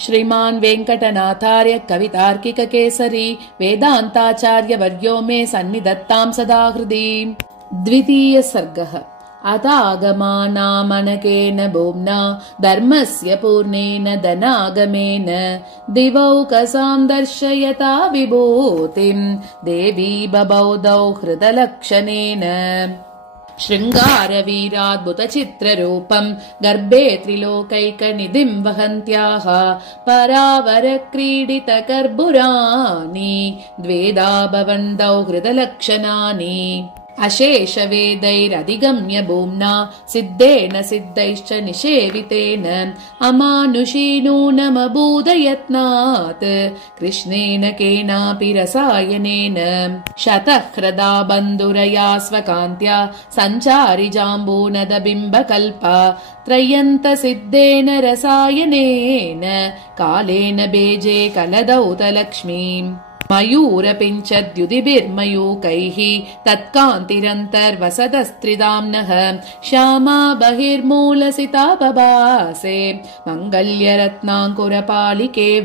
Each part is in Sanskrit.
श्रीमान् वेङ्कटनाथार्य कवितार्किककेसरी वेदान्ताचार्यवर्यो मे सन्निधत्तां सदा हृदि। द्वितीय सर्गः। अथागमानामनकेन भूम्ना धर्मस्य पूर्णेन धनागमेन दिवौकसां दर्शयता विभूतिं देवी बबौदौ हृदलक्षणेन। शृङ्गारवीराद्भुतचित्ररूपं गर्भे त्रिलोकैकनिधिं वहन्त्याः परावरक्रीडितकर्बुराणि द्वेधा भवन्तौ हृदलक्षणानि। अशेषवेदैरधिगम्य भूम्ना सिद्धेन सिद्धैश्च निषेवितेन अमानुषीनूनमभूदयत्नात् कृष्णेन केनापि रसायनेन। शतह्रदा बन्धुरया स्वकान्त्या सञ्चारि जाम्बूनदबिम्बकल्पा त्रय्यन्तसिद्धेन रसायनेन कालेन बेजे कलदौतलक्ष्मीम्। मयूरपिञ्चद्युदिभिर्मयूकैः तत्कान्तिरन्तर्वसतस्त्रिदाम्नः श्यामा बहिर्मूलसिता बभासे मङ्गल्यरत्नाङ्कुरपालिकेव।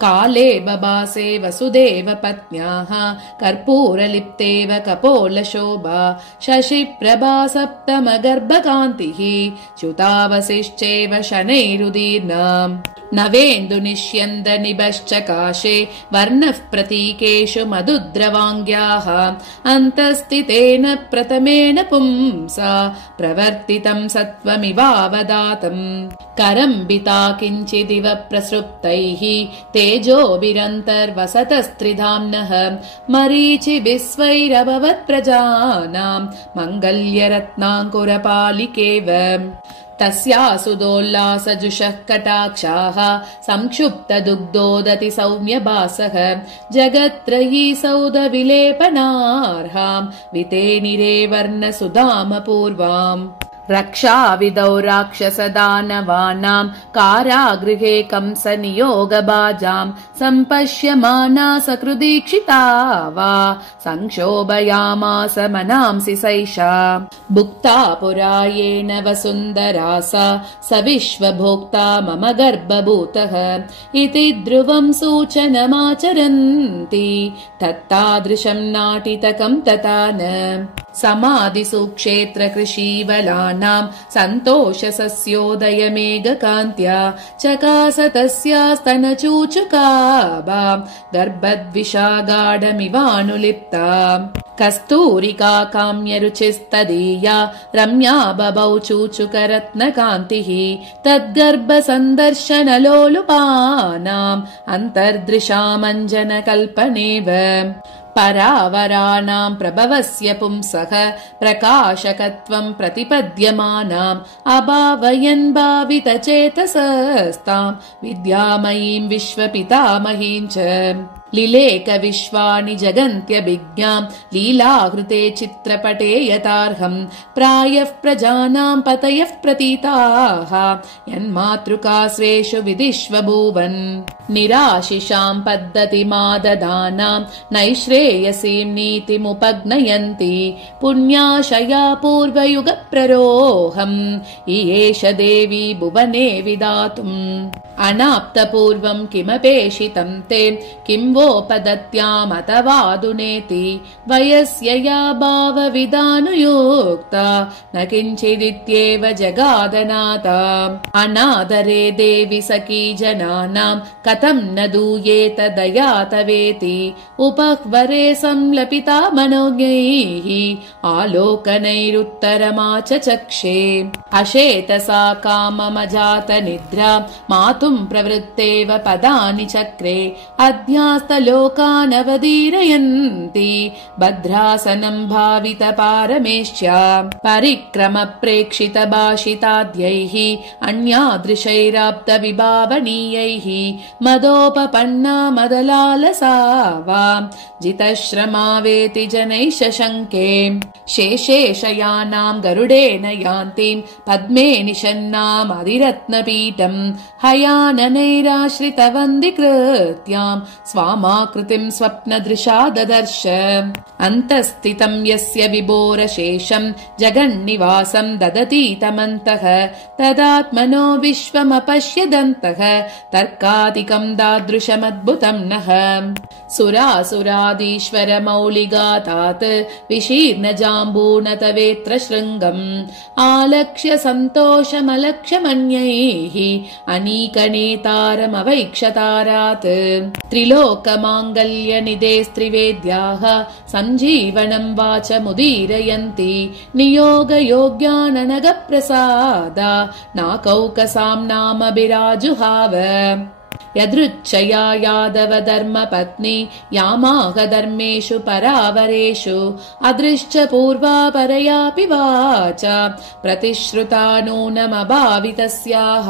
काले बभासे वसुदेव पत्न्याः कर्पूरलिप्तेव कपोलशोभा शशिप्रभा सप्तमगर्भकान्तिः च्युतावसिश्चैव शनैरुदीर्णाम्। नवेन्दुनिष्यन्दनिभश्चकाशे वर्णः प्रतीकेषु मधुद्रवाङ्ग्याः अन्तस्थितेन प्रथमेन पुंसा प्रवर्तितं सत्त्वमिवावदातम्। करम्बिता किञ्चिदिव प्रसृप्तैः तेजोभिरन्तर्वसतस्त्रिधाम्नः मरीचिभिस्वैरभवत् प्रजानां मङ्गल्यरत्नाङ्कुरपालिकेव। तस्यासुदोल्लासजुषः कटाक्षाः संक्षुप्तदुग्धोदति सौम्यभासः जगत्त्रयी सौधविलेपनार्हां वितेनिरे वर्णसुधामपूर्वाम्। रक्षाविदौ राक्षसदानवानां कारागृहे कंसनियोगबाजां सम्पश्यमाना सकृदीक्षिता वा संक्षोभयामास मनांसि सैषा। भुक्ता पुरायेण वसुन्धरा सा स विश्वभोक्ता मम गर्भभूतः इति ध्रुवं सूचनमाचरन्ति तत्तादृशं नाटितकं तथा न। समाधिसुक्षेत्र कृषीवलानां सन्तोषसस्योदयमेघकान्त्या चकास तस्यास्तनचूचुकाभां गर्भद्विषागाढमिवानुलिप्ता। कस्तूरिका काम्यरुचिस्तदीया रम्या बभौ चूचुकरत्नकान्तिः तद्गर्भसन्दर्शनलोलुपानाम् अन्तर्दृशामञ्जनकल्पनेव। परावराणां प्रभवस्य पुंसः प्रकाशकत्वं प्रतिपद्यमानाम् अभावयन् भावितचेतसस्तां विद्यामयीं विश्वपितामहीं च। लिलेक विश्वानि जगन्त्यभिज्ञां लीलाहृते चित्रपटे यथार्हं प्रायः प्रजानां पतयः प्रतीताः यन्मातृकास्वेषु विधिष्व भूवन्। निराशिषां पद्धतिमाददानां नैश्रेयसीं नीतिमुपग्नयन्ति पुण्याशया पूर्वयुगप्ररोहम् इयेष देवी भुवने विधातुम्। अनाप्तपूर्वं किमपेषितं ते किं वोपदत्यामथवादुनेति वयस्यया भावविदानुयुक्ता न किञ्चिदित्येव जगादनाता। अनादरे देवि सखी जनानां कथं न दूयेत दया तवेति उपह्वरे संलपिता मनोज्ञैः आलोकनैरुत्तरमाचचक्षे। अशेतसा काममजात निद्रा मातुं प्रवृत्तेव पदानि चक्रे अध्यास्तलोकानवदीरयन्ति भद्रासनं भावितपारमेष्या। परिक्रम प्रेक्षित भाषिताद्यैः अन्यादृशैराप्तविभावनीयैः मदोपपन्ना मदलालसा वा जितश्रमावेति जनैः शशङ्के। शेषेशयानां गरुडेन यान्तीं पद्मे निषन्नामधिरत्नपीठं हया गजाननैराश्रितवन्दिकृत्याम् स्वामाकृतिम् स्वप्नदृशा ददर्श। अन्तःस्थितम् यस्य विभोरशेषम् जगन्निवासम् ददतीतमन्तः तदात्मनो विश्वमपश्यदन्तः तर्कादिकम् दादृशमद्भुतम् नः। सुरासुरादीश्वर मौलिगातात् विशीर्ण जाम्बूनतवेत्र शृङ्गम् आलक्ष्य सन्तोषमलक्ष्य मन्यैः अनीकनेतारमवैक्षतारात्। त्रिलोकमाङ्गल्य निधे स्त्रिवेद्याः सञ्जीवनम् वाचमुदीरयन्ति नियोग योग्याननग प्रसादा नाकौकसाम् नामभिराजुहाव। यदृच्छया यादव धर्मपत्नी यामाह धर्मेषु परावरेषु अदृश्च पूर्वा परयापि वाचा प्रतिश्रुता नूनमभावितस्याः।